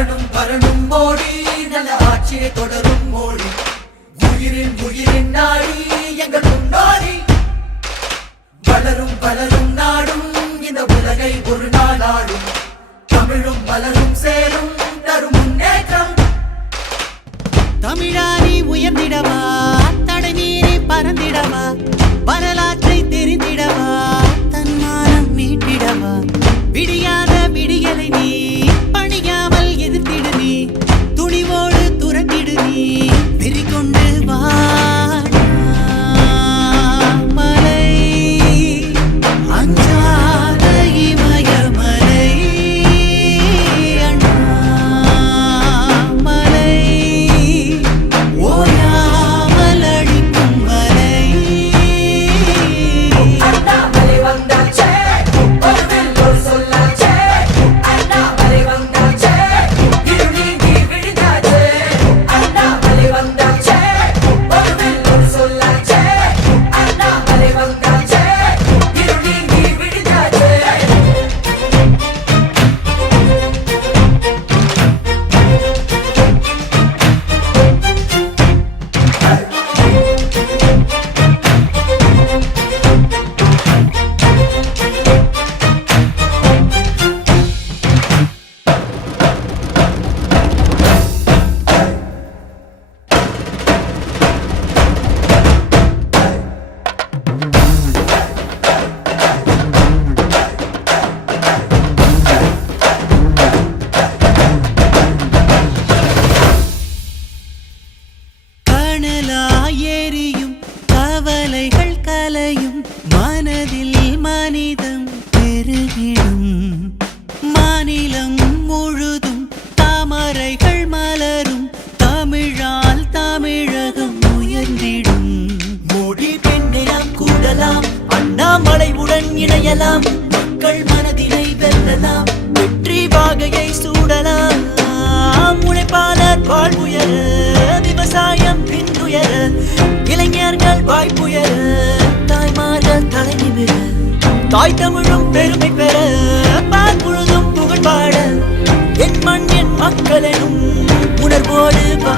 வரணும் வரணும் மோடி நல்ல ஆட்சியை தொடரும் மோடி உயிரின் உயிரின் நாடி எங்கள் முன்னோடி வளரும் வளரும் நாடும் இந்த உலகை ஒரு நாள் ஆடும் தமிழும் மலரும் சேரும் தரும் முன்னேற்றம் தமிழானி உயர்ந்திடவா தடை மீறி பறந்திடவா வரலாற்றை தெரிந்திடவா தன்மானம் மீட்டிடவா விடியாத விடியலை நீ பணியாமல் எதிர்த்திடு நீ துணிவோடு துறந்திடு நீ வெறி கொண்டு வா மனதில் மனிதம் பெருகிடும் மாநிலம் முழுதும் தாமரைகள் மலரும் தமிழால் தமிழகம் உயர்ந்திடும் மோடி பெண்ணெல்லாம் கூடலாம் அண்ணாமலையுடன் இணையலாம் மக்கள் மனதினை வெல்லலாம் வெற்றி வாகையை சூடலாம் உழைப்பாளர் வாழ்வுயர விவசாயம் பின்னுயர இளைஞர்கள் வாய்ப்புயர தாய்மார்கள் தலை நிமிர தாய் தமிழும் பெருமை பெற பால் முழுதும் புகழ் பாட என் மண் என் மக்கள் எனும் உணர்வோடு வா